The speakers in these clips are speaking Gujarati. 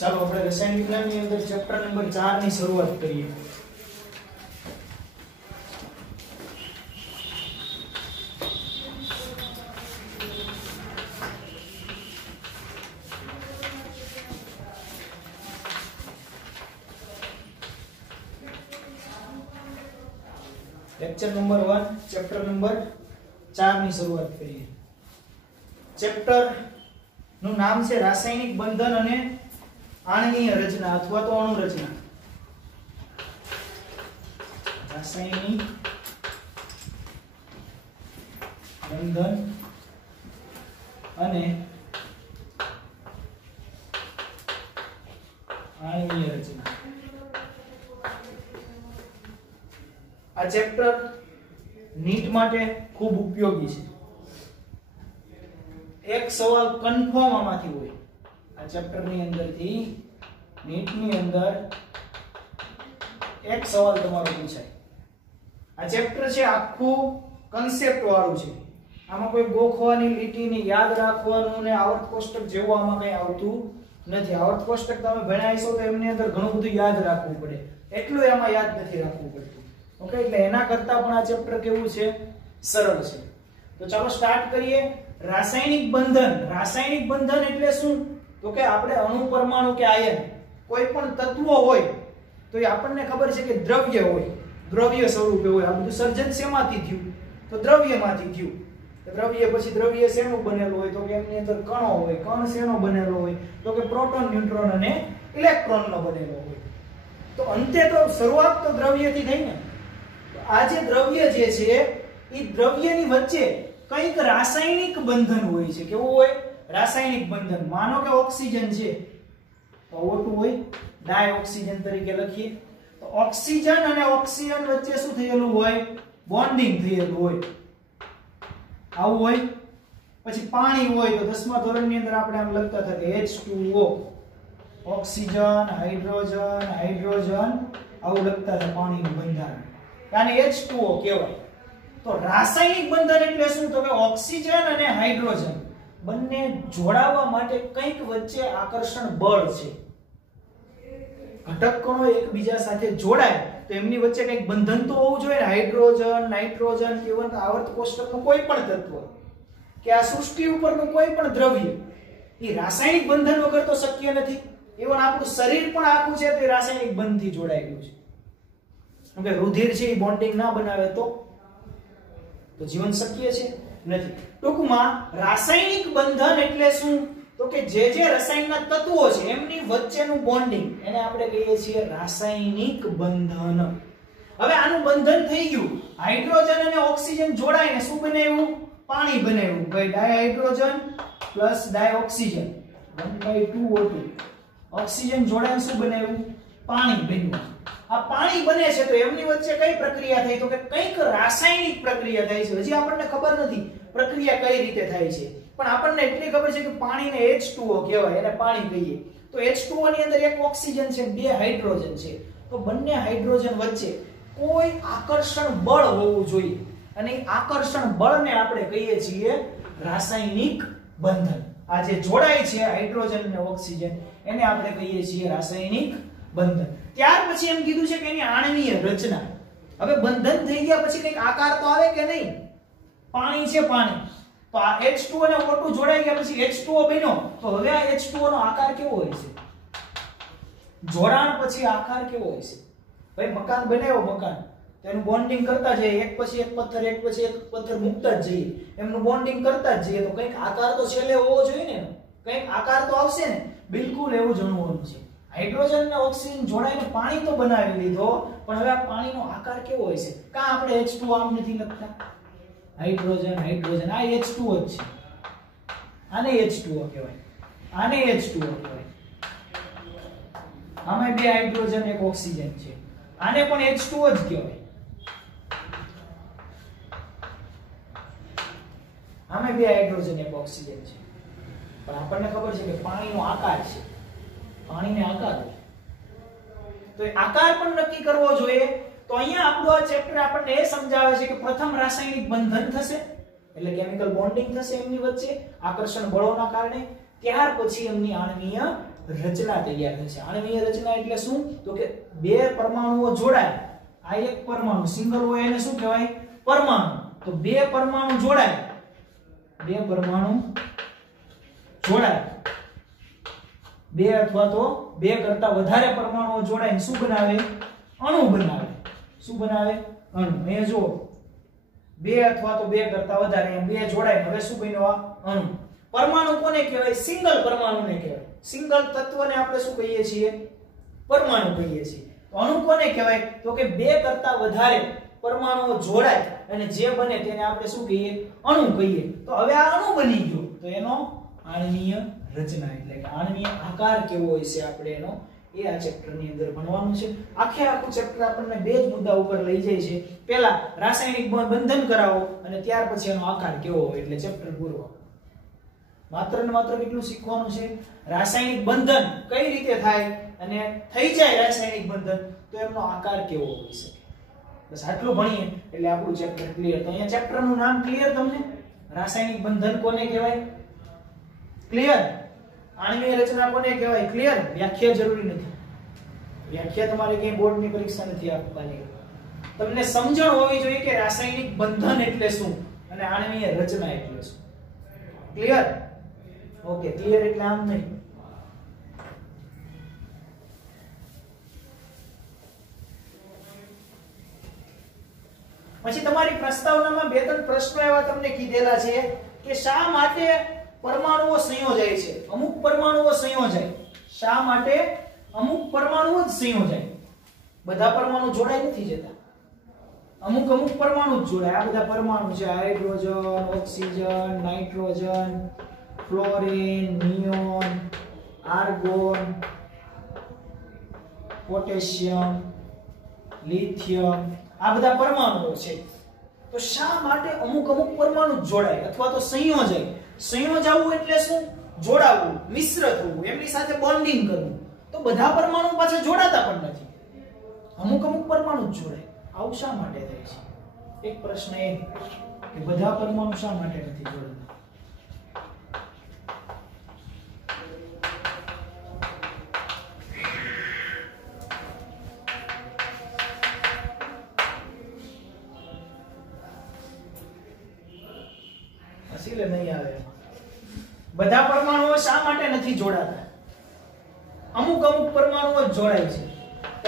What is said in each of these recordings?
ચાલો આપણે રસાયણ વિજ્ઞાનની અંદર ચેપ્ટર નંબર 4 ની શરૂઆત કરીએ. લેક્ચર નંબર 1 ચેપ્ટર નંબર 4 ની શરૂઆત કરીએ. ચેપ્ટર નું નામ છે રાસાયણિક બંધન અને આણ્વીય રચના અથવા તો અણુ રચના. રાસાયણિક બંધન અને આણ્વીય રચના. આ ચેપ્ટર નીટ માટે ખૂબ ઉપયોગી છે. એક સવાલ કન્ફર્મ આમાંથી હોય. આ ચેપ્ટર ની અંદરથી નીટ ની અંદર એક સવાલ તમારો પૂછાય. આ ચેપ્ટર છે આખું કન્સેપ્ટ વાળું છે. આમાં કોઈ ગોખવાની લીટીને યાદ રાખવાનું ને આવર્ત કોષ્ટક જેવું આમાં કઈ આવતું નથી. આવર્ત કોષ્ટક તમે ભણ્યા હશો તો એમની અંદર ઘણું બધું યાદ રાખવું પડે. એટલું એમાં યાદ નથી રાખવું પડતું. ઓકે, એટલે એના કરતા પણ આ ચેપ્ટર કેવું છે? સરળ છે. તો ચાલો સ્ટાર્ટ કરીએ. રાસાયણિક બંધન. રાસાયણિક બંધન એટલે શું? તો કે આપણે અણુ, પરમાણુ કે આયન કોઈ પણ તત્વો હોય તો એ આપણને ખબર છે કે દ્રવ્ય હોય, દ્રવ્ય સ્વરૂપે હોય. આ બધું સર્જન શેમાંથી થયું? તો દ્રવ્યમાંથી થયું. દ્રવ્ય પછી દ્રવ્ય શેનું બનેલું હોય? તો કે એની અંદર કણો હોય. કણ શેનો બનેલો હોય? તો કે પ્રોટોન, ન્યુટ્રોન અને ઇલેક્ટ્રોનનો બનેલો હોય. તો અંતે તો શરૂઆત તો દ્રવ્યથી થઈ ને. આ જે દ્રવ્ય જે છે એ દ્રવ્યની વચ્ચે કંઈક રાસાયણિક બંધન હોય છે. કેવું હોય? રાસાયણિક બંધન. માનો કે ઓક્સિજન છે તો O2 હોય, ડાયઓક્સિજન તરીકે લખીએ. તો ઓક્સિજન અને ઓક્સિજન વચ્ચે શું થયેલું હોય? બોન્ડિંગ થયેલું હોય. આવું હોય. પછી પાણી હોય તો 10મા ધોરણની અંદર આપણે આમ લખતા હતા કે H2O, ઓક્સિજન, હાઇડ્રોજન, હાઇડ્રોજન, આવું લખતા હતા પાણીનું બંધારણ. આને H2O કહેવાય. તો રાસાયણિક બંધન એટલે શું? તો કે ઓક્સિજન અને હાઇડ્રોજન બંને જોડાવા માટે કંઈક વચ્ચે આકર્ષણ બળ છે. ઘટક કણો એકબીજા સાથે જોડાય તો એમની વચ્ચે કંઈક બંધન તો હોવું જોઈએ. હાઇડ્રોજન, નાઇટ્રોજન કે આવર્ત કોષ્ટકનું કોઈ પણ તત્વ કે આ સૃષ્ટિ ઉપરનું કોઈ પણ દ્રવ્ય એ રાસાયણિક બંધન વગર તો શક્ય નથી. ઇવન આપણું શરીર પણ આખું છે તે રાસાયણિક બંધથી જોડાયેલું છે. કે રુધિર છે એ બોન્ડિંગ ના બનાવે તો જીવન શક્ય છે? નથી. ટૂંકમાં રાસાયણિક બંધન એટલે શું? તો કે જે રસાયણના તત્વો છે એમની વચ્ચેનું બોન્ડિંગ એને આપણે કહીએ છીએ રાસાયણિક બંધન. હવે આનું બંધન થઈ ગયું. હાઇડ્રોજન અને ઓક્સિજન જોડાઈને શું બનાવ્યું? પાણી બનાવ્યું. ભાઈ ડાયહાઇડ્રોજન પ્લસ ડાયઓક્સિજન 1/2O2. ઓક્સિજન જોડાઈને શું બનાવ્યું? પાણી બન્યું. આ પાણી બને છે તો એમની વચ્ચે કઈ પ્રક્રિયા થઈ? તો કે કંઈક રાસાયણિક પ્રક્રિયા થાય છે. હજી આપણને ખબર નથી પ્રક્રિયા કઈ રીતે થાય છે, પણ આપણને એટલી ખબર છે કે પાણીને H2O કહેવાય, એને પાણી કહીએ. તો H2O ની અંદર એક ઓક્સિજન છે, બે હાઇડ્રોજન છે. તો બંને હાઇડ્રોજન વચ્ચે કોઈ આકર્ષણ બળ હોવું જોઈએ અને એ આકર્ષણ બળને આપણે કહીએ છીએ રાસાયણિક બંધન. આ જે જોડાય છે હાઇડ્રોજન અને ઓક્સિજન એને આપણે કહીએ છીએ રાસાયણિક બંધન. ત્યાર પછી એમ કીધું છે કે એની આણ્વીય રચના. હવે બંધન થઈ ગયા પછી કંઈક આકાર તો આવે કે નહીં? પાણી છે, પાણી તો આ H2O અને O2 જોડાઈ ગયા પછી H2O બન્યો. તો હવે આ H2O નો આકાર કેવો હોય છે? જોડાણ પછી આકાર કેવો હોય છે? ભાઈ મકાન બનાવ્યો, મકાન તો એનું બોન્ડિંગ કરતા જઈએ, એક પછી એક પથ્થર, એક પછી એક પથ્થર મૂકતા જ જઈએ, એમનું બોન્ડિંગ કરતા જ જઈએ તો કંઈક આકાર તો છેલ્લે હોવો જોઈએ ને. કંઈક આકાર તો આવશે ને. બિલકુલ એવું જ અણુઓનું છે. હાઇડ્રોજન અને ઓક્સિજન જોડાઈને પાણી તો બનાવી લીધો, પણ હવે આ પાણીનો આકાર કેવો હોય છે? કાં આપણે H2O આમ નથી લખતા? હાઇડ્રોજન, હાઇડ્રોજન, આ H2O જ છે. આને H2O કહેવાય, આને H2O કહેવાય. આમાં બે હાઇડ્રોજન, એક ઓક્સિજન છે. આને પણ H2O જ કહેવાય. આમાં બે હાઇડ્રોજન, એક ઓક્સિજન છે. પણ આપણને ખબર છે કે પાણીનો આકાર છે. પાણીને આકાર હોય તો એ આકાર પણ નક્કી કરવો જોઈએ. તો અહીંયા આપણું આ ચેપ્ટર આપણને એ સમજાવે છે કે પ્રથમ રાસાયણિક બંધન થશે એટલે કેમિકલ બોન્ડિંગ થશે એમની વચ્ચે આકર્ષણ બળોના કારણે. ત્યાર પછી એમની આણ્વીય રચના તૈયાર થશે. આણ્વીય રચના એટલે શું? તો કે બે પરમાણુઓ જોડાય. આ એક પરમાણુ સિંગલ હોય એને શું કહેવાય? પરમાણુ. તો બે પરમાણુ જોડાય, બે પરમાણુ જોડાય, બે અથવા તો બે કરતા વધારે પરમાણુઓ જોડાઈને શું બનાવે? અણુ બનાવે. શું બનાવે? અણુ. અહીંયા જો બે અથવા તો બે કરતા વધારે એમ બે જોડાય, હવે શું બન્યો? આ અણુ. પરમાણુ કોને કહેવાય? સિંગલ પરમાણુને કહેવાય. સિંગલ તત્વને આપણે શું કહીએ છીએ? પરમાણુ કહીએ છીએ. તો અણુ કોને કહેવાય? તો કે બે કરતા વધારે પરમાણુઓ જોડાય અને જે બને તેને આપણે શું કહીએ? અણુ કહીએ. તો હવે આ અણુ બની ગયો, તો એનો આણ્વીય રચના એટલે કે આણ્વીય આકાર કેવો હોય છે આપણે એનો એ આ ચેપ્ટર ની અંદર ભણવાનું છે. આખું ચેપ્ટર આપણને બે જ મુદ્દા ઉપર લઈ જાય છે. પહેલા રાસાયણિક બંધન કરાવો અને ત્યાર પછી એનો આકાર કેવો હોય એટલે ચેપ્ટર પૂરો. માત્ર ને માત્ર કેટલું શીખવાનું છે? રાસાયણિક બંધન કઈ રીતે થાય અને થઈ જાય રાસાયણિક બંધન તો એમનો આકાર કેવો હોઈ શકે. બસ આટલું ભણીએ એટલે આપણું ચેપ્ટર ક્લિયર. તો અહીંયા ચેપ્ટર નું નામ ક્લિયર તમને? રાસાયણિક બંધન કોને કહેવાય? ક્લિયર. આણ્વીય રચના કોને કહેવાય? ક્લિયર. વ્યાખ્યા જરૂરી નથી. વ્યાખ્યા તમારે ક્યાંય બોર્ડની પરીક્ષા નથી આપવાની. તમને સમજણ હોવી જોઈએ કે રાસાયણિક બંધન એટલે શું અને આણ્વીય રચના એટલે શું. ક્લિયર? ઓકે. ક્લિયર એટલે આમ નહીં. પછી તમારી પ્રસ્તાવનામાં બે ત્રણ પ્રશ્નો એવા તમને કીધેલા છે કે શા માટે પરમાણુઓ સંયોજાય છે? અમુક પરમાણુઓ સંયોજાય. શા માટે અમુક પરમાણુઓ જ સંયોજાય? બધા પરમાણુ જોડાઈ નથી જતા. અમુક પરમાણુ જ જોડાય. આ બધા પરમાણુ છે hydrogen, oxygen, nitrogen, fluorine, neon, argon, potassium, lithium, આ બધા પરમાણુઓ છે. તો શા માટે અમુક પરમાણુ જોડાય અથવા તો સંયોજાય? સંયોજાવું એટલે શું? જોડાવું, મિશ્ર થવું, એમની સાથે બોન્ડિંગ કરવું. તો બધા પરમાણુ પાછા જોડાતા પણ નથી. અમુક પરમાણુ જ જોડાય. આવું શા માટે થાય છે? એક પ્રશ્ન એ કે બધા પરમાણુ શા માટે નથી જોડાતા? હસીલે નહીં આવે. બધા પરમાણુઓ શા માટે નથી જોડાતા? અમુક પરમાણુઓ જ જોડાય છે.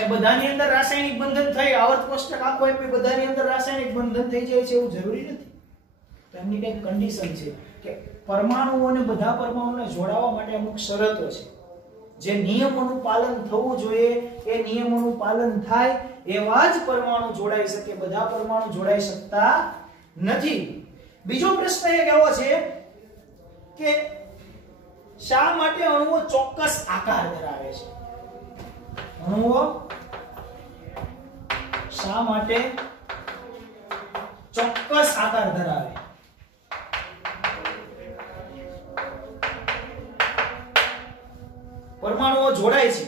એ બધાની અંદર રાસાયણિક બંધન થઈ આવર્ત કોષ્ટક આખો આપી બધાની અંદર રાસાયણિક બંધન થઈ જાય છે એવું જરૂરી નથી. તો એમની કઈ કન્ડિશન છે કે પરમાણુઓને બધા પરમાણુને જોડાવા માટે અમુક શરતો છે. જે નિયમોનું પાલન થવું જોઈએ એ નિયમોનું પાલન થાય એવા જ પરમાણુ જોડાઈ શકે. બધા પરમાણુ જોડાઈ શકતા નથી. બીજો પ્રશ્ન એ કેવો છે કે શા માટે અણુઓ ચોક્કસ આકાર ધરાવે છે? અણુઓ શા માટે ચોક્કસ આકાર ધરાવે? પરમાણુઓ જોડાય છે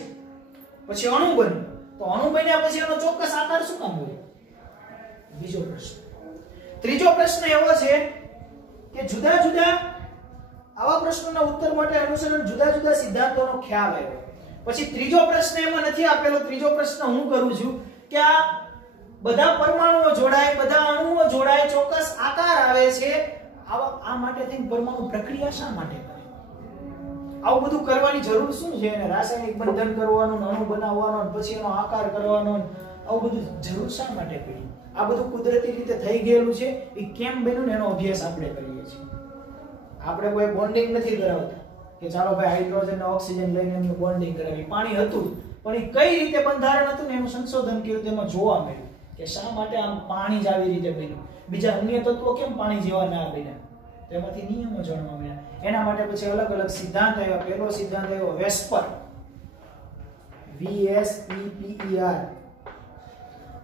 પછી અણુ બને, તો અણુ બન્યા પછી એનો ચોક્કસ આકાર શું કામ હોય? બીજો પ્રશ્ન. ત્રીજો પ્રશ્ન એવો છે કે જુદા જુદા આવા પ્રશ્નોના ઉત્તર માટે અનુસરણ જુદા જુદા સિદ્ધાંતોનો ખ્યાલ આવ્યો. પછી ત્રીજો પ્રશ્ન એમાં નથી આપેલો. ત્રીજો પ્રશ્ન હું કરું છું કે આ બધા પરમાણુઓ જોડાય, બધા અણુઓ જોડાય, ચોક્કસ આકાર આવે છે. આ માટે થઈને પરમાણુ પ્રક્રિયા શા માટે કરે? આવું બધું કરવાની જરૂર શું છે? એને રાસાયણિક બંધન કરવાનું, અણુ બનાવવાનો, પછી એનો આકાર કરવાનો, આવું બધું જરૂર શા માટે પડી? આ બધું કુદરતી રીતે થઈ ગયેલું છે. એ કેમ બન્યું એનો અભ્યાસ આપણે કરીએ છીએ. આપણે કોઈ બોન્ડિંગ નથી કરાવતા કે ચાલો ભાઈ હાઇડ્રોજન અને ઓક્સિજન લઈને એમનું બોન્ડિંગ કરાવી. પાણી હતું પણ એ કઈ રીતે બંધારણ હતું ને એનું સંશોધન કર્યું, તેમાં જોવા મળ્યું કે શા માટે આમ પાણી જ આવી રીતે બન્યું. બીજા અન્ય તત્વો કેમ પાણી જેવા ના બન્યા? તેમાંથી નિયમો જાણવા મળ્યા. એના માટે પછી અલગ અલગ સિદ્ધાંત આવ્યા. પહેલો સિદ્ધાંત આવ્યો વેસ્પર, VSEPER,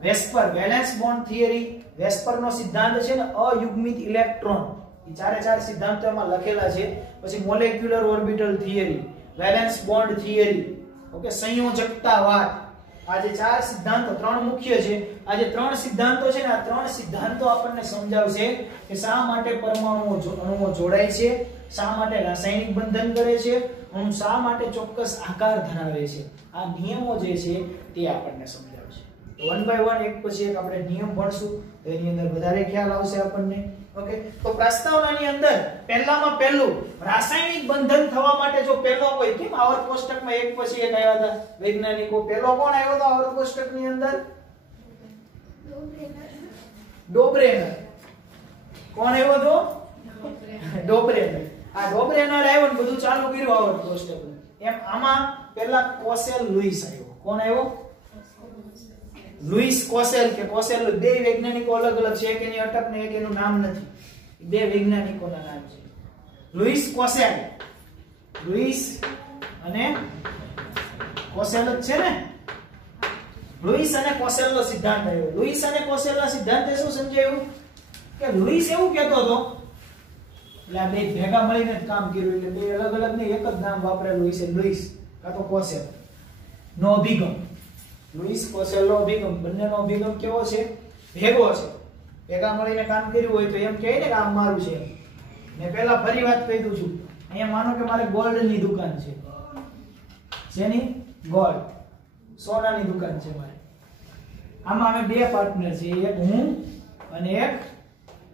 વેસ્પર વેલેન્સ બોન્ડ થિયરી. વેસ્પરનો સિદ્ધાંત છે ને અયુગ્મિત ઇલેક્ટ્રોન. એ ચારે ચાર સિદ્ધાંતો એમાં લખેલા છે. પછી molecular orbital theory, valence bond theory, okay, સંયોજકતાવાદ. આ જે ચાર સિદ્ધાંતો, ત્રણ મુખ્ય છે. આ જે ત્રણ સિદ્ધાંતો છે ને, આ ત્રણ સિદ્ધાંતો આપણને સમજાવશે કે શા માટે પરમાણુઓ અણુઓ જોડાય છે, શા માટે રાસાયણિક બંધન કરે છે, અણુ શા માટે ચોક્કસ આકાર ધરાવે છે, આ નિયમો જે છે તે આપણને સમજાવશે. તો 1 by 1 એક પછી એક આપણે નિયમ ભણશું તો એની અંદર વધારે ખ્યાલ આવશે આપણને. ઓકે, તો પ્રસ્તાવનાની અંદર પહેલામાં પહેલું રાસાયણિક બંધન થવા માટે જો પહેલો હોય, કેમ આવર્ત કોષ્ટકમાં એક પછી એક આવ્યા હતા વૈજ્ઞાનિકો, પહેલો કોણ આવ્યો હતો આવર્ત કોષ્ટકની અંદર? ડોબ્રેનર. કોણ આવ્યો હતો? ડોબ્રેનર. આ ડોબ્રેનર આવ્યો ને બધું ચાલુ કર્યું આવર્ત કોષ્ટકનું. એમ આમાં પહેલા કોસેલ લુઈસ આવ્યો. કોણ આવ્યો? લુઈસ કોસેલ કે કોસેલ. બે વૈજ્ઞાનિકો અલગ અલગ છે, એક એની અટક ને એક એનું નામ નથી. બે વૈજ્ઞાનિકોના નામ છે લુઈસ કોસેલ. લુઈસ અને કોસેલ જ છે ને. લુઈસ અને કોસેલનો સિદ્ધાંત આવ્યો. લુઈસ અને કોસેલના સિદ્ધાંતે શું સમજાયું કે લુઈસ એવું કહેતો હતો, એટલે આ બે ભેગા મળીને જ કામ કર્યું, એટલે બે અલગ અલગ નહીં એક જ નામ વાપરેલું છે, લુઈસ કાં તો કોસેલ નો અભિગમ. લુઈસ કોસેલનો અભિગમ, બંનેનો અભિગમ કેવો છે? ભેગો છે. ભેગા મળીને કામ કર્યું હોય તો એમ કહે ને કે આમ મારું છે. મેં પહેલા ફરી વાત કહી દઉં છું, અહીંયા માનો કે મારે ગોલ્ડની દુકાન છે. શેની? ગોલ્ડ, સોનાની દુકાન છે મારે. આમાં અમે બે પાર્ટનર છે, એક હું અને એક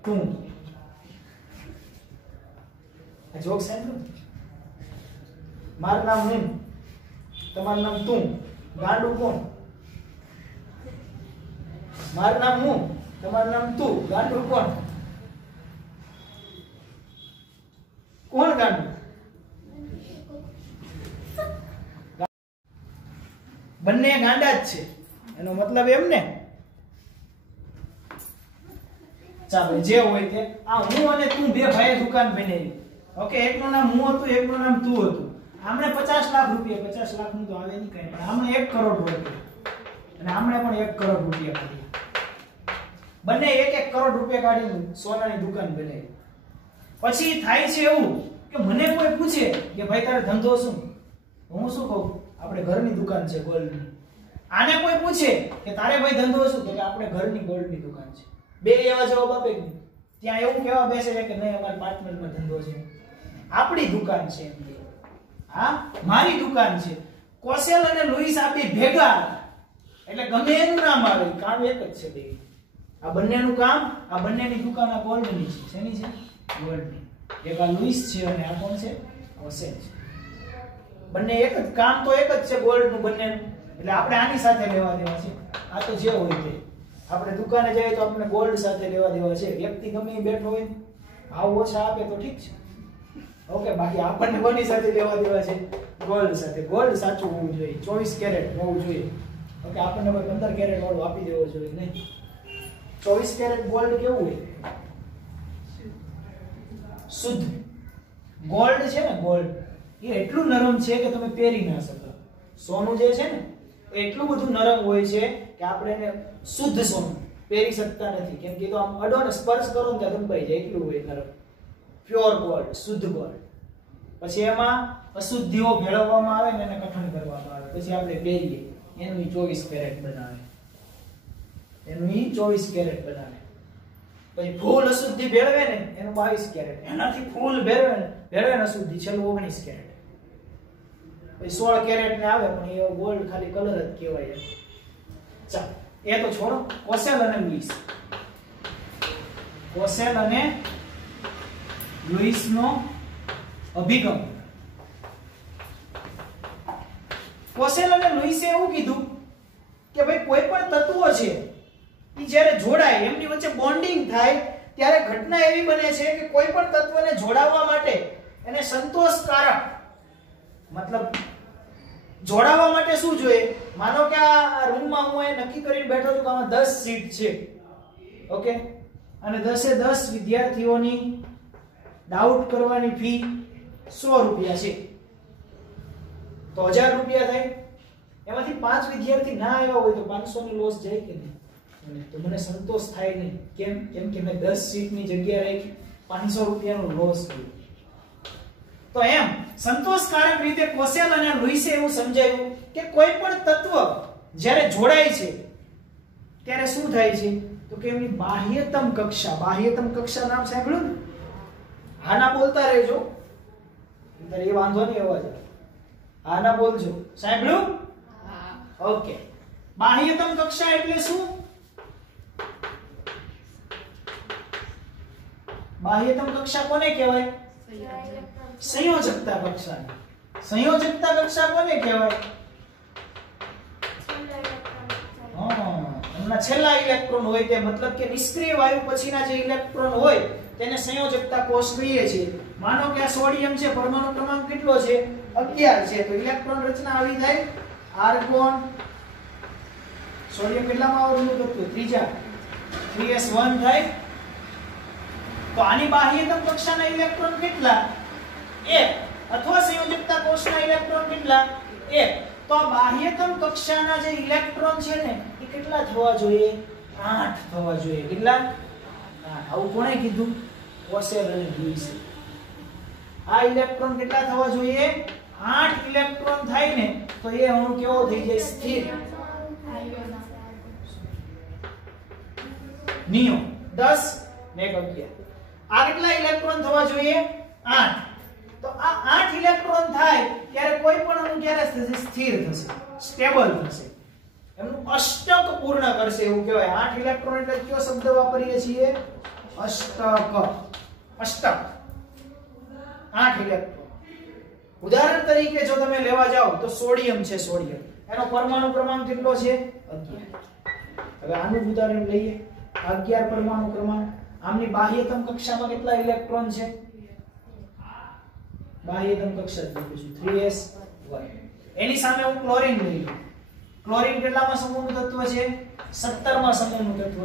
તું. આ જોક સાંભળો. મારું નામ હું, તમારું નામ તું. ગાંડું કોણ? મારું નામ હું, તમારું નામ તું. ગાંડું કોણ? કોણ ગાંડું? બંને ગાંડા જ છે, એનો મતલબ એમ ને. ચાલો જે હોય તે. આ હું અને તું બે ભાઈ દુકાન બનાવી. ઓકે, એકનું નામ હું હતું, એકનું નામ તું હતું. આમણે 50 લાખ રૂપિયા, 50 લાખ નું તો આવે નહીં કઈ, પણ આમણે 1 કરોડ રૂપિયા અને આમણે પણ 1 કરોડ રૂપિયા કાઢ્યા. બંને 1 કરોડ રૂપિયા કાઢીને સોનાની દુકાન બનાવી. પછી થાય છે એવું કે મને કોઈ પૂછે કે ભાઈ તારો ધંધો શું? હું શું કહું? આપણે ઘરની દુકાન છે ગોલ્ડની. આને કોઈ પૂછે કે તારે ભાઈ ધંધો શું? તો કે આપણે ઘરની ગોલ્ડની દુકાન છે. બે એવા જવાબ આપે કે ત્યાં એવું કહેવા બેસે છે કે નહીં અમારા પાર્ટનરમાં ધંધો છે, આપણી દુકાન છે એમ કે. હા, મારી દુકાન છે. કોસેલ અને લુઈસ આ બે ભેગા, એટલે ગમે એનું નામ આવે, કામ એક જ છે બે. આ બંનેનું કામ, આ બંનેની દુકાન આ ગોલ્ડની છે. શેની છે? ગોલ્ડની. એક આ લુઈસ છે અને આ કોણ છે? કોસેલ છે. બંને એક જ કામ, તો એક જ છે ગોલ્ડનું બંનેનું. એટલે આપણે આની સાથે લેવા દેવા છે. આ તો જે હોય તે. આપણે દુકાને જઈએ તો આપણે ગોલ્ડ સાથે લેવા દેવા છે. વ્યક્તિ ગમે એ બેઠો હોય, ભાવ ઓછા આપે તો ઠીક છે. ઓકે, બાકી આપણને કોની સાથે લેવા દેવા છે? ગોલ્ડ સાથે. ગોલ્ડ સાચું હોવું જોઈએ, 24 કેરેટ હોવું જોઈએ. ઓકે, આપણને કોઈ 15 કેરેટ વાળું આપી દેવો જોઈએ નહીં. 24 કેરેટ ગોલ્ડ કેવું હોય? શુદ્ધ ગોલ્ડ છે ને. ગોલ્ડ એ એટલું નરમ છે કે તમે પહેરી ના શકો. સોનું જે છે ને એટલું બધું નરમ હોય છે કે આપણે એને શુદ્ધ સોનું પહેરી શકતા નથી, કેમ કે તો આમ અડો ને સ્પર્શ કરો ને ત્યાં દબાઈ જાય, એટલું હોય નરમ. પ્યોર ગોલ્ડ, શુદ્ધ ગોલ્ડ. પછી એમાં અશુદ્ધિઓ ભેળવવામાં આવે ને એને કઠણ કરવામાં આવે, પછી આપણે પહેરીએ. એનું 24 કેરેટ બનાવે. એનું 24 કેરેટ બનાવે. પછી ફૂલ અશુદ્ધિ ભેળવે ને એનું 22 કેરેટ. એનાથી ફૂલ ભેળવે ને અશુદ્ધિ છેલ્લું 19 કેરેટ. પછી 16 કેરેટ ને આવે, પણ એ ગોલ્ડ ખાલી કલર જ કહેવાય. ચાલો એ તો છોડો. કોસેલ અને લુઈસ. કોસેલ અને લુઈસ નો અભિગમ. કોસેલ અને લુઈસે એવું કીધું કે ભાઈ કોઈ પણ તત્વો છે એ જ્યારે જોડાય, એમની વચ્ચે બોન્ડિંગ થાય, ત્યારે ઘટના એવી બને છે કે કોઈ પણ તત્વને જોડાવવા માટે એને સંતોષકારક, મતલબ જોડાવવા માટે શું જોઈએ? માનો કે આ રૂમમાં હું એ નક્કી કરીને બેઠો છું કે આમાં 10 સીટ છે. ઓકે, અને 10 એ 10 વિદ્યાર્થીઓની ડાઉટ કરવાની ફી 100 રૂપિયા છે, તો 1000 રૂપિયા થાય. એમાંથી 5 વિદ્યાર્થી ના આવ્યા હોય તો 500 ની લોસ જાય કે નહીં? તો મને સંતોષ થાય નહીં. કેમ? કેમ કે મેં 10 સીટની જગ્યા રાખી, 500 રૂપિયાનો લોસ થયો. તો એમ સંતોષકારક રીતે કોસેલ અને લુઈસે એવું સમજાવ્યું કે કોઈ પણ તત્વ જ્યારે જોડાય છે ત્યારે શું થાય છે? તો કે એમની બાહ્યતમ કક્ષા. બાહ્યતમ કક્ષા નામ સાંભળ્યું ને? હાના બોલતા રહેજો. એટલે એ વાંધો નહીં અવાજ હા ના બોલજો સાંભળ્યું હા ઓકે બાહ્યતમ કક્ષા એટલે શું બાહ્યતમ કક્ષા કોને કહેવાય સંયોજકતા કક્ષા સંયોજકતા કક્ષા કોને કહેવાય એમના છેલ્લા ઇલેક્ટ્રોન હોય તે મતલબ કે નિષ્ક્રિય વાયુ પછીના જે ઇલેક્ટ્રોન હોય તેને સંયોજકતા કોષ કહીએ છીએ માનો કે આ સોડિયમ છે પરમાણુ ક્રમાંક કેટલો છે 11 છે તો ઇલેક્ટ્રોન રચના આવી થાય આર્ગોન સોડિયમ કેટલામાં અવરોધનું તત્વ ત્રીજા 3s1 થાય તો આની બાહ્યતમ કક્ષાના ઇલેક્ટ્રોન કેટલા 1 અથવા સંયોજકતા કોષના ઇલેક્ટ્રોન કેટલા 1 તો આ બાહ્યતમ કક્ષાના જે ઇલેક્ટ્રોન છે ને એ કેટલા થવા જોઈએ 8 થવા જોઈએ કેટલા આવું કોણે કીધું ઓસેલ અને લ્યુઇસે આ ઇલેક્ટ્રોન કેટલા થવા જોઈએ 8 ઇલેક્ટ્રોન થાય ને તો એ અણુ કેવો થઈ જાય સ્થિર નિયો 10 ને 11 આ કેટલા ઇલેક્ટ્રોન થવા જોઈએ 8 તો આ 8 ઇલેક્ટ્રોન થાય ત્યારે કોઈ પણ અણુ ક્યારે થશે સ્થિર થશે સ્ટેબલ થશે એનું અષ્ટક પૂર્ણ કરશે એવું કહેવાય 8 ઇલેક્ટ્રોન એટલે કયો શબ્દ વાપરીએ છીએ અષ્ટક અષ્ટક 8 ઇલેક્ટ્રોન ઉદાહરણ તરીકે જો તમે લેવા જાઓ તો સોડિયમ છે સોડિયમ એનો પરમાણુ ક્રમાંક કેટલો છે 11 હવે આનું ઉદાહરણ લઈએ 11 પરમાણુ ક્રમાંક આમની બાહ્યતમ કક્ષામાં કેટલા ઇલેક્ટ્રોન છે બાહ્યતમ કક્ષા લખું છું 3s1 એની સામે હું ક્લોરીન લઈ લઉં ક્લોરીન કેટલામાં સમૂહનું તત્વ છે 17 માં સમૂહનું તત્વ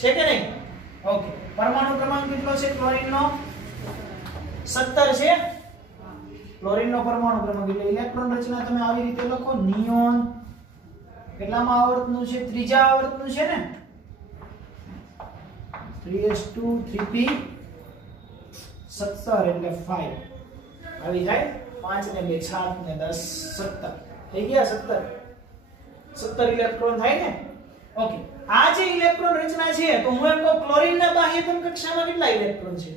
છે કે નહીં ઓકે પરમાણુ ક્રમાંક કેટલો છે ક્લોરીનનો 17 છે ક્લોરીનનો પરમાણુ ક્રમાંક એટલે ઇલેક્ટ્રોન રચના તમે આવી રીતે લખો નિયોન કેટલામાં આવર્તનું છે ત્રીજા આવર્તનું છે ને 3s2 3p 17 એટલે 5 આવી જાય 5 ને 2 7 ને 10 17 થઈ ગયા 17 ઇલેક્ટ્રોન થાય ને ઓકે આ જે ઇલેક્ટ્રોન રચના છે તો હું એમ કહું ક્લોરીનના બાહ્યતમ કક્ષામાં કેટલા ઇલેક્ટ્રોન છે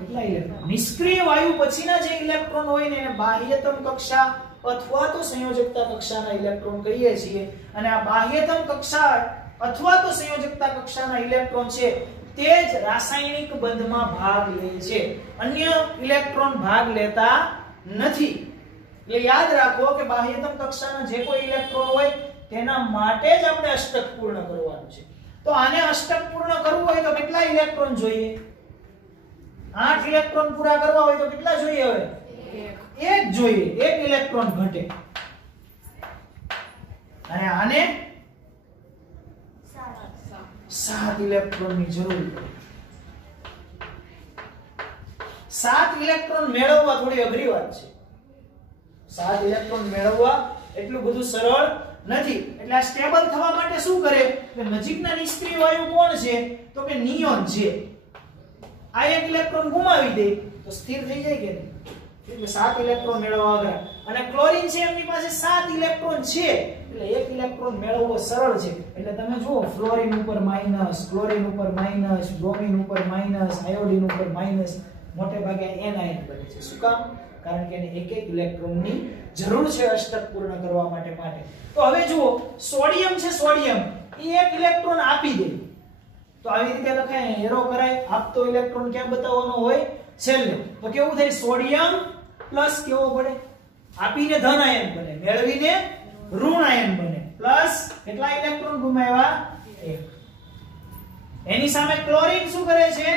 કેટલા ઇલેક્ટ્રોન નિષ્ક્રિય વાયુ પછીના જે ઇલેક્ટ્રોન હોય ને એને બાહ્યતમ કક્ષા અથવા તો સંયોજકતા કક્ષાના ઇલેક્ટ્રોન કહીએ છીએ અને આ બાહ્યતમ કક્ષા અથવા તો સંયોજકતા કક્ષાના ઇલેક્ટ્રોન છે તે જ રાસાયણિક બંધમાં ભાગ લે છે અન્ય ઇલેક્ટ્રોન ભાગ લેતા નથી એ યાદ રાખો કે બાહ્યતમ કક્ષાના જે કોઈ ઇલેક્ટ્રોન હોય તેના માટે જ આપણે અષ્ટક પૂર્ણ કરવાનું છે તો આને અષ્ટક પૂર્ણ કરવું હોય તો કેટલા ઇલેક્ટ્રોન જોઈએ 8 ઇલેક્ટ્રોન પૂરા કરવા હોય તો કેટલા જોઈએ હવે એક જોઈએ એક ઇલેક્ટ્રોન ઘટે અને આને 7 ઇલેક્ટ્રોનની જરૂર પડે 7 ઇલેક્ટ્રોન મેળવવા થોડી અઘરી વાત છે 7 ઇલેક્ટ્રોન મેળવવા એટલું બધું સરળ નથી એટલે આ સ્ટેબલ થવા માટે શું કરે કે નજીકના નિષ્ક્રિય વાયુ કોણ છે તો કે નિયોન છે આ એક ઇલેક્ટ્રોન ગુમાવી દે તો સ્થિર થઈ જાય કે નહીં એટલે 7 ઇલેક્ટ્રોન મેળવવા અઘરા અને ક્લોરીન છે એમની પાસે 7 ઇલેક્ટ્રોન છે એટલે એક ઇલેક્ટ્રોન મેળવવો સરળ છે એટલે તમે જુઓ ફ્લોરીન ઉપર માઈનસ ક્લોરીન ઉપર માઈનસ બ્રોમિન ઉપર માઈનસ આયોડીન ઉપર માઈનસ મોટે ભાગે એનાયન બને છે શું કામ કારણ કે એને એક એક ઇલેક્ટ્રોનની જરૂર છે અષ્ટક પૂર્ણ કરવા માટે તો હવે જુઓ સોડિયમ છે સોડિયમ એ એક ઇલેક્ટ્રોન આપી દે તો આવી રીતે લખાય એરો કરાય આપતો ઇલેક્ટ્રોન ક્યાં બતાવવાનો હોય છેલ્લે તો કેવું થાય સોડિયમ પ્લસ કેવો પડે આપીને ધન આયન બને મેળવીને ઋણ આયન બને પ્લસ કેટલા ઇલેક્ટ્રોન ગુમાવ્યા એક એની સામે ક્લોરીન શું કરે છે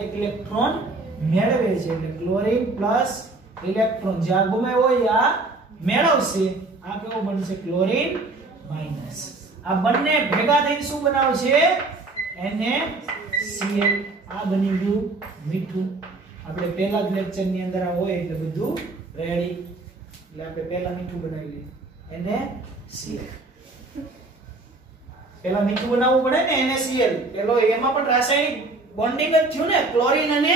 એક ઇલેક્ટ્રોન મેળવે છે એટલે ક્લોરીન પ્લસ ઇલેક્ટ્રોન જે આ ગુમાવ્યો હોય આ મેળવશે આ કેવો બનશે ક્લોરીન માઈનસ આ બંને ભેગા થઈને શું બનાવશે NaCl આ બની ગયું મીઠું આપણે પહેલા જ લેક્ચર ની અંદર આ હોય એટલે બધું રેડી એટલે આપણે પહેલા મીઠું બનાવી લઈએ NaCl પહેલા મીઠું બનાવવું પડે ને NaCl પેલો એમાં પણ રાસાયણિક બોન્ડિંગ જ થયું ને ક્લોરીન અને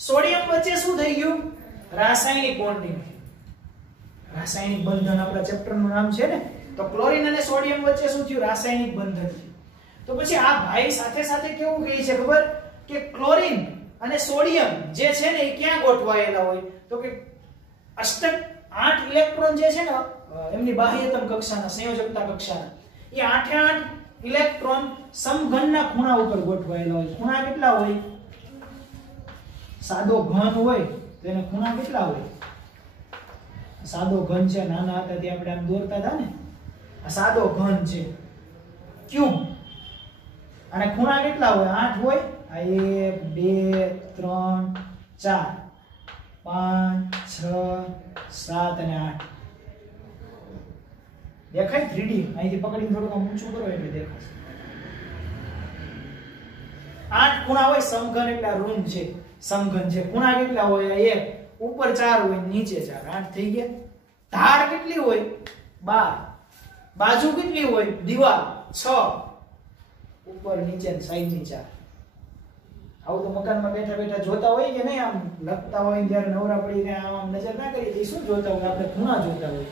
સોડિયમ વચ્ચે શું થઈ ગયું રાસાયણિક બોન્ડિંગ રાસાયણિક બંધન આપણા ચેપ્ટર નું નામ છે ને તો ક્લોરીન અને સોડિયમ વચ્ચે શું થયું રાસાયણિક બંધન થયું તો પછી આ ભાઈ સાથે સાથે કેવું કહે છે ખબર કે ક્લોરીન અને સોડિયમ જે છે ને એ ક્યાં ગોઠવાયેલા હોય તો કે અષ્ટક 8 ઇલેક્ટ્રોન જે છે ને એમની બાહ્યતમ કક્ષાના સંયોજકતા કક્ષાના એ 8 ઇલેક્ટ્રોન સમઘનના ખૂણા ઉપર ગોઠવાયેલા હોય. ખૂણા કેટલા હોય? સાદો ઘન હોય તો એને ખૂણા કેટલા હોય? સાદો ઘન છે, નાના હતા તે આપણે આમ દોરતા હતા ને, આ સાદો ઘન છે ક્યુબ, અને ખૂણા કેટલા હોય? 8 હોય. આ 1 2 3 4 5 6 7 અને 8 દેખાય 3D? અહીંથી પકડીને થોડું આમ ઊંચું કરો એટલે દેખાશે. 8 ખૂણા હોય. સમઘન એટલે રૂમ છે, સમઘન છે. ખૂણા કેટલા હોય? 1 ઉપર 4 હોય, નીચે 4, 8 થઈ ગયા. ધાર કેટલી હોય? 12. બાજુ કેટલી હોય? દીવાલ 6, ઉપર નીચે ને સાઈડ ની 4. આવું તો મકાનમાં બેઠા બેઠા જોતા હોય કે નહીં? આમ લખતા હોય જ્યારે નવરા પડીને આમ નજર ના કરી તો શું જોતા હોય? આપણે ખૂણા જોતા હોય.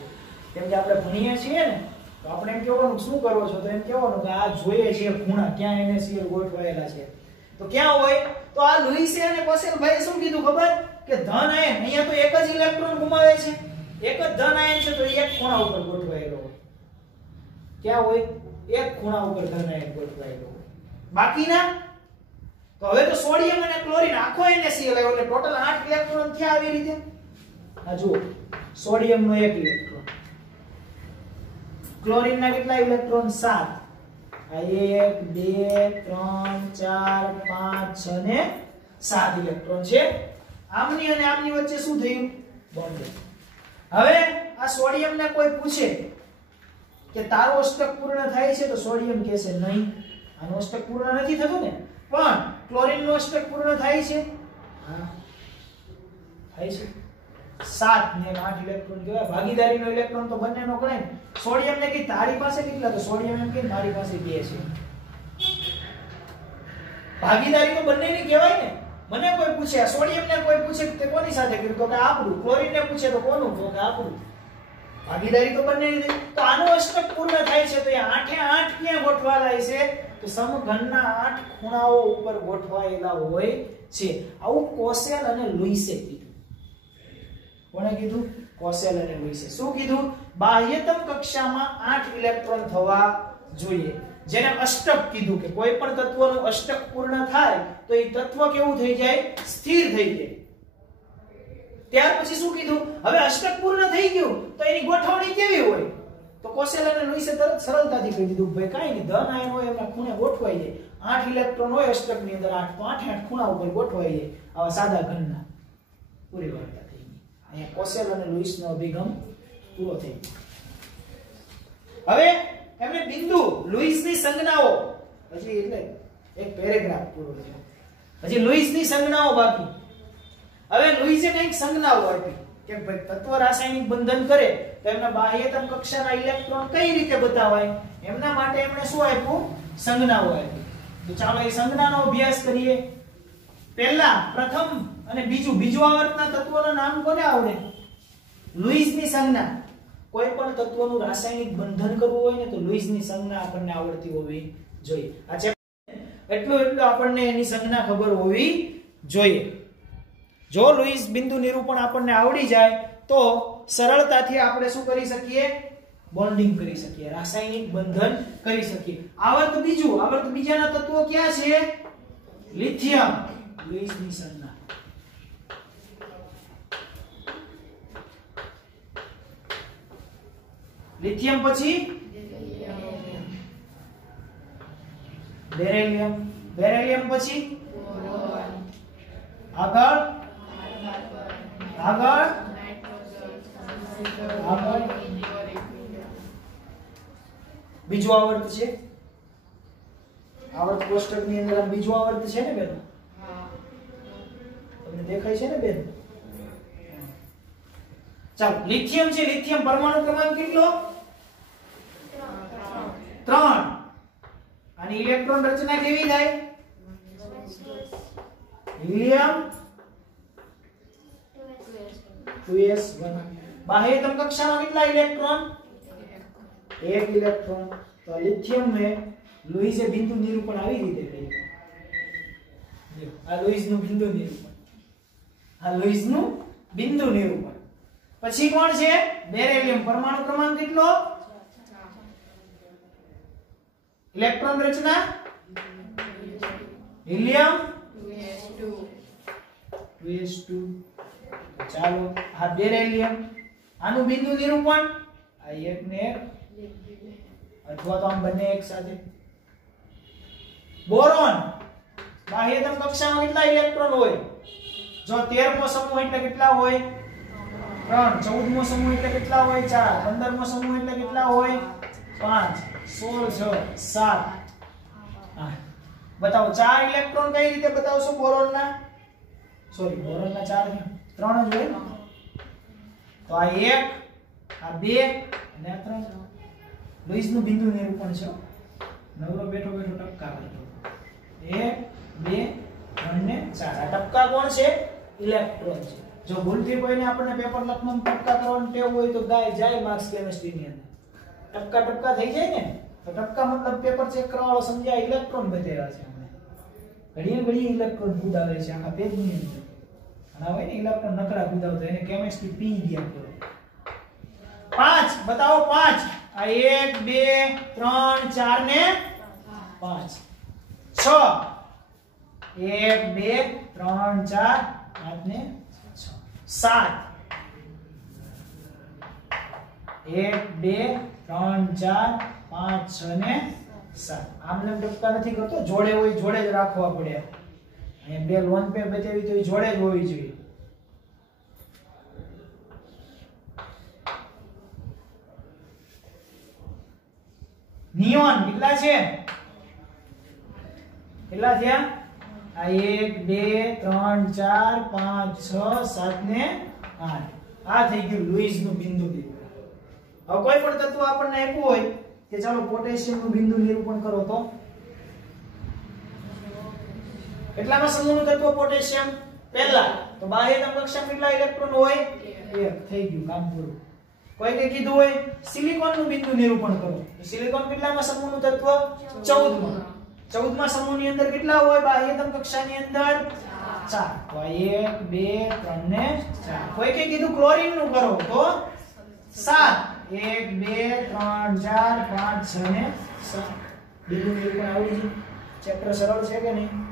કેમ કે આપણે ભણીએ છીએ ને તો આપણે એમ કહેવાનું શું કરો છો? તો એમ કહેવાનું કે આ જોઈએ છે ખૂણા ક્યાં એને સીએલ ગોઠવાયેલા છે. તો ક્યાં હોય? તો આ લુઈસે અને કોસેલભાઈએ શું કીધું ખબર? કે ધન આયન અહીંયા તો એક જ ઇલેક્ટ્રોન ગુમાવે છે, એક જ ધન આયન છે, તો એક ખૂણા ઉપર ગોઠવાયેલો હોય. ક્યાં હોય? એક ખૂણા ઉપર ધન આયન ગોઠવાયેલો હોય. બાકીના તો હવે તો સોડિયમ અને ક્લોરીન આખો NaCl આવ્યો એટલે ટોટલ 8 ઇલેક્ટ્રોન થયા આવી રીતે. આ જુઓ, સોડિયમ નો 1 ઇલેક્ટ્રોન, ક્લોરીન ના કેટલા ઇલેક્ટ્રોન? 7. આ 1 2 3 4 5 6 ને 7 ઇલેક્ટ્રોન છે. આમની અને આમની વચ્ચે શું થયું? બોન્ડિંગ. હવે આ સોડિયમ ને કોઈ પૂછે કે તારો અષ્ટક પૂર્ણ થાય છે તો સોડિયમ કહેશે નહીં, આનો અષ્ટક પૂર્ણ નથી થતું ને. પણ ક્લોરીન નો અષ્ટક પૂર્ણ થાય છે? હા થાય છે. 7 ને 8 ઇલેક્ટ્રોન કહેવાય. ભાગીદારીનો ઇલેક્ટ્રોન તો બંનેનો ગણાય. સોડિયમ ને કે તારી પાસે કેટલા? તો સોડિયમ એમ કે મારી પાસે 2 છે. ભાગીદારી તો બંનેની કહેવાય ને. મને કોઈ પૂછે, સોડિયમ ને કોઈ પૂછે કે કોની સાથે કર્યું? તો કે આપણું. ક્લોરીન ને પૂછે તો કોનું? તો કે આપણું. ભાગીદારી તો બંનેની થઈ. તો આનો અષ્ટક પૂર્ણ થાય છે તો એ 8 એ 8 ક્યાં ગોઠવાયેલા છે? તો સમઘનના 8 ખૂણાઓ ઉપર ગોઠવાયેલા હોય છે. આવું કોસેલ અને લુઈસે કીધું. કોણે કીધું? કોસેલ અને લુઈસે. શું કીધું? બાહ્યતમ કક્ષામાં 8 ઇલેક્ટ્રોન થવા જોઈએ. જેને અષ્ટક કીધું કે કોઈ પણ તત્વનું અષ્ટક પૂર્ણ થાય તો એ તત્વ કેવું થઈ જાય? સ્થિર થઈ જાય. ત્યાર પછી શું કીધું? હવે અષ્ટક પૂર્ણ થઈ ગયું તો એની ગોઠવણી કેવી હોય? તો કોસેલ અને લુઈસે તરત સરળતાથી કહી દીધું ભાઈ કાઈ નહીં, ધન આયન હોય એમના ખૂણે ગોઠવાઈ જાય. 8 ઇલેક્ટ્રોન હોય અષ્ટકની અંદર, 8 તો 8 ખૂણા ઉપર ગોઠવાઈ જાય. આવા સાદા ઘનના. પૂરી વાર્તા થઈ ગઈ. અહીંયા કોસેલ અને લુઈસનો અભિગમ પૂરો થઈ ગયો. હવે એમને બિંદુ લુઈસની સંજ્ઞાઓ, હજી એટલે એક પેરેગ્રાફ પૂરો થયો. હજી લુઈસની સંજ્ઞાઓ બાકી. હવે લુઈસે કંઈક સંજ્ઞાઓ આપી કે ભાઈ તત્વ રાસાયણિક બંધન કરે તો એમના બાહ્યતમ કક્ષાના ઇલેક્ટ્રોન કઈ રીતે બતાવાય? એમના માટે એમણે શું આપ્યું? સંજ્ઞાઓ આપી. તો ચાલો એ સંજ્ઞાનો અભ્યાસ કરીએ. પહેલા પ્રથમ અને બીજું આવર્તના તત્વોના નામ કોને આવડે? લુઈસની સંજ્ઞા. કોઈ પણ તત્વનું રાસાયણિક બંધન કરવું હોય ને તો લુઈસની સંજ્ઞા આપણને આવડતી હોવી જોઈએ. આ એટલું આપણને એની સંજ્ઞા ખબર હોવી જોઈએ. જો લુઈસ બિંદુ નિરૂપણ આપણને આવડી જાય તો સરળતાથી આપણે શું કરી શકીએ? બોન્ડિંગ કરી શકીએ, રાસાયણિક બંધન કરી શકીએ. આવર્ત બીજાના તત્વો ક્યાં છે? લિથિયમ. લુઈસની સંજ્ઞા. લિથિયમ પછી બેરિલિયમ. બેરિલિયમ પછી આગળ બીજો આવર્ત છે. આવર્ત કોષ્ટકની અંદર આ બીજો આવર્ત છે ને બેન? તમને દેખાય છે ને બેન? ચાલો લિથિયમ છે. લિથિયમ પરમાણુ ક્રમાંક કેટલો? 3. આની ઇલેક્ટ્રોન રચના કેવી થાય? Helium 2s1. બાહ્યતમ કક્ષામાં કેટલા ઇલેક્ટ્રોન? 1 ઇલેક્ટ્રોન. તો લિથિયમ में લુઈસે બિંદુ નિરૂપણ આવી રીતે કર્યું. જો આ લુઈસનું બિંદુ નિરૂપણ, આ લુઈસનું બિંદુ નિરૂપણ. પછી કોણ છે? બેરિલિયમ. પરમાણુ ક્રમાંક કેટલો? ઇલેક્ટ્રોન રચના હિલિયમ 2s2. ચાલો આ બેરિલિયમ, આનું બિંદુ નિરૂપણ આ એક ને એક અથવા તો આમ બંને એક સાથે. બોરોન, બાહ્યતમ કક્ષામાં કેટલા ઇલેક્ટ્રોન હોય? જો 13મો સમૂહ એટલે કેટલા હોય? 3. 14મો સમૂહ એટલે કેટલા હોય? 4. 15મો સમૂહ એટલે કેટલા હોય? 5. 16 6 7 8. બતાવો 4 ઇલેક્ટ્રોન કઈ રીતે બતાવશો બોરોનના? સોરી, બોરોનના 4 ને 3 જ હોય. તો આ 1, આ 2 અને આ 3. લુઈસનું બિંદુ નિરૂપણ છે. નવરો બેઠો બેઠો ટપકા કરતો. 1 2 3 ને 4. આ ટપકા કોણ છે? ઇલેક્ટ્રોન છે. જો ભૂલથી કોઈને આપણને પેપર લખવામાં ટપકા કરવાનું ટેવ હોય તો ગાય જાય માર્ક્સ કેમિસ્ટ્રી ની અંદર. ટપકા ટપકા થઈ જાય ને તો ટપકા મતલબ પેપર ચેક કરવાવાળો સમજાય ઇલેક્ટ્રોન બતાવ્યા છે આપણે. ઘડીએ ઘડીએ ઇલેક્ટ્રોન કુદાવે છે આખા પેજ ની અંદર. અને હોય ને ઇલેક્ટ્રોન નકરા કુદાવતો એને કેમિસ્ટ્રી પી ગયા કરો. 5 બતાવો 5. આ 1 2 3 4 ને 5. 6 1 2 3 4 5 ને 7. 1 2 3 4 5 6 ને 7. આમને ટપકા નથી કરતો, જોડે હોય જોડે જ રાખવા પડે. અહીંયા બે લોન પે બતાવી તો એ જોડે જ હોવી જોઈએ. નિયોન કેટલા છે? કેટલા થયા? આ 1 2 3 4 5 6 7 ને 8. આ થઈ ગયું લુઈસનું બિંદુ નિરૂપણ. હવે કોઈ પણ તત્વ આપણને આપ્યું હોય કે ચાલો પોટેશિયમનું બિંદુ નિરૂપણ કરો તો કેટલામાં સમૂહનું તત્વ પોટેશિયમ? પહેલા. તો બાહ્યતમ કક્ષામાં કેટલા ઇલેક્ટ્રોન હોય? 1. થઈ ગયું, કામ પૂરું. કોઈ કે કીધું હોય સિલિકોનનું બિંદુ નિરૂપણ કરો તો સિલિકોન કેટલામાં સમૂહનું તત્વ? 14માં. 14માં સમૂહની અંદર કેટલા હોય બાહ્યતમ કક્ષાની અંદર? 4. તો 1 2 3 ને 4. કોઈ કે કીધું ક્લોરીન નું કરો તો 7. 1 2 3 4 5 6 ને 7. બિંદુ નિરૂપણ આવડી ગયું. ચેપ્ટર સરળ છે કે નહીં?